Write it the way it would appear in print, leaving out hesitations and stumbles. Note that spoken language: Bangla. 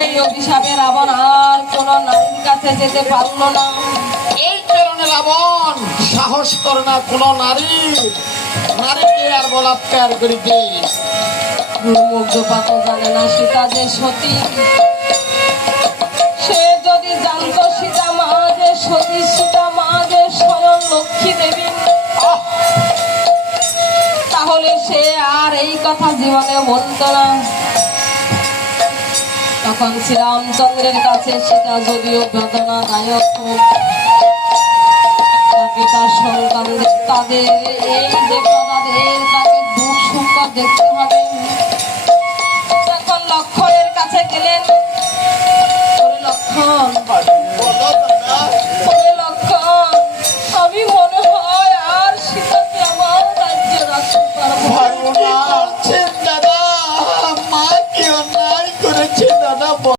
এই অভিশাপে রাবণ আর কোন নারীর কাছে যেতে পারলো না। এই কারণে রাবণ সাহস করে না কোন নারীকে আর বলাৎকার করিতে। মুগ্ধপাত জানে না সীতা যে সতী। সে যদি জানতো সীতা মা যে সতী, সীতা মা যে স্বয়ং লক্ষ্মী দেবী, তাহলে সে আর এই কথা জীবনে বলতো না। তখন শ্রীরামচন্দ্রের কাছে সেটা যদিও বেদনাদায়ক হোক, তাকে তার সন্তানদের তাদের এই যে প্রজাদের তাকে দুঃখ সুখ দেখতে হবে। তখন লক্ষ্মণের কাছে গেলেন।